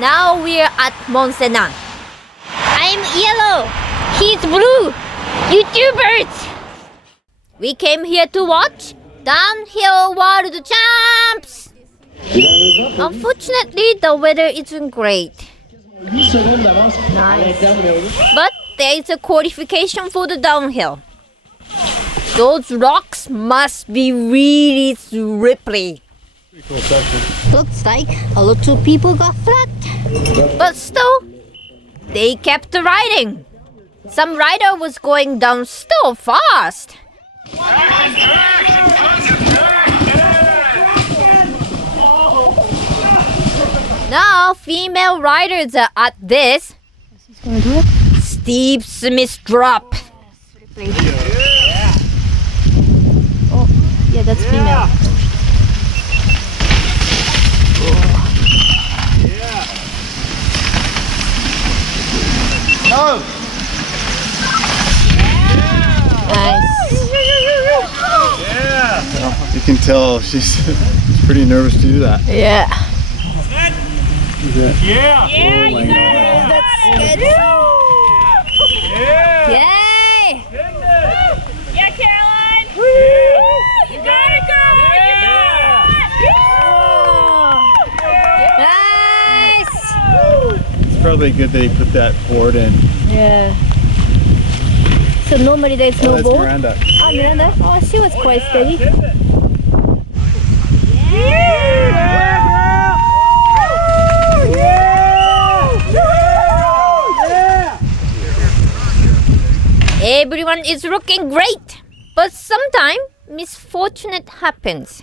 Now we're at Mont-Sainte-Anne. I'm yellow. He's blue. YouTubers. We came here to watch Downhill World Champs. Unfortunately, the weather isn't great. Nice. But there is a qualification for the downhill. Those rocks must be really slippery. Looks like a lot of people got flat. But still, they kept riding. Some rider was going down so fast. Now female riders are at this steep Smith drop. Oh, yeah, that's female. Oh. Nice. Yeah. You can tell she's pretty nervous to do that. Yeah. Yeah. Yeah, oh my God. That's good. Yeah. Yay! Yeah, Caroline. Yeah. You got it, girl. Nice. It's probably good that he put that board in. Yeah. So normally there's no That's board. Miranda. Oh, Miranda. Oh, she was quite steady. Everyone is looking great, but sometimes misfortune happens.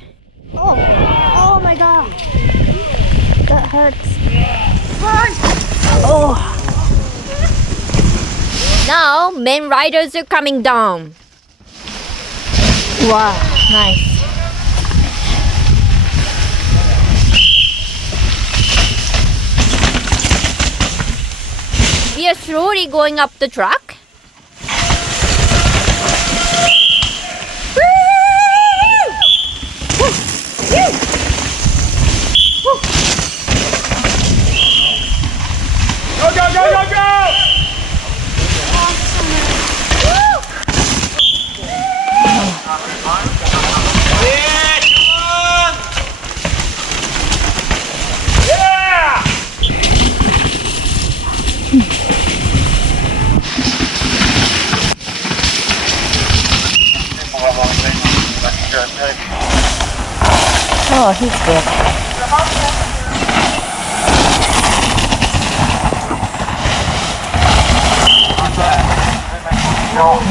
Oh my God, that hurts. Oh. Now men riders are coming down. Wow, nice. We are slowly going up the track. Go, go, go, go, go! Yeah, come on! Yeah! Oh, he's good.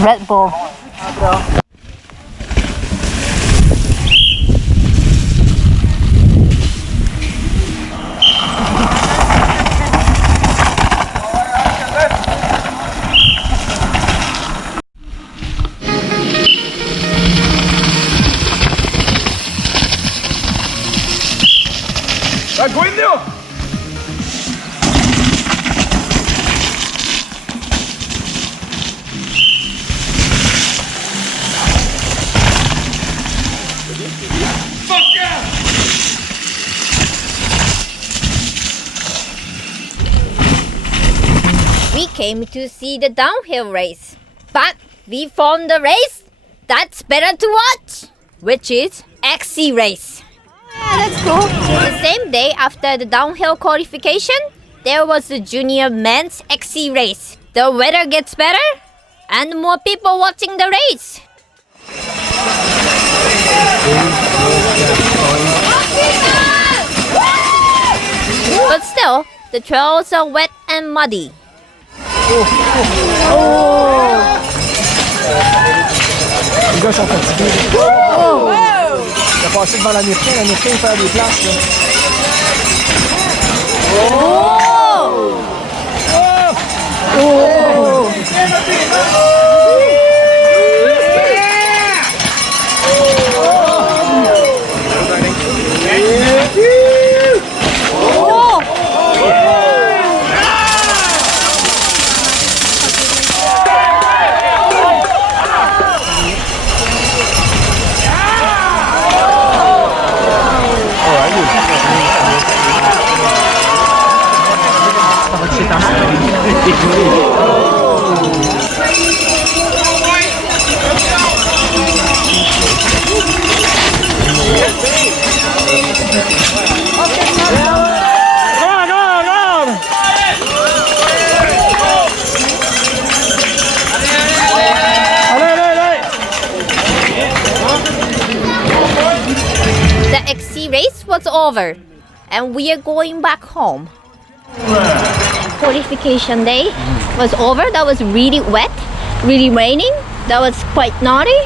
Red Bull. Ragguindio! Fuck yeah! We came to see the downhill race, but we found the race that's better to watch, which is XC race. Yeah, that's cool. The same day after the downhill qualification, there was the junior men's XC race. The weather gets better and more people watching the race. But still, the trails are wet and muddy. Les gars sont fatigués. Il a passé devant l'Américain il perd des places. Là. The XC race was over and we are going back home. Qualification day was over. That was really wet, really raining. That was quite naughty.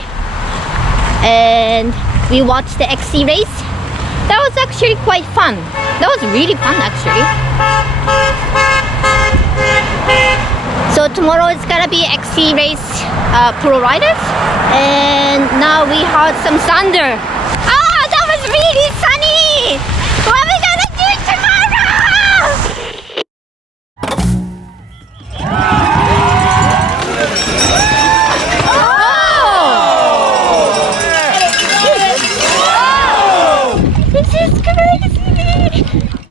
And we watched the XC race. That was actually quite fun. That was really fun actually. So tomorrow is gonna be XC race pro riders. And now we had some thunder.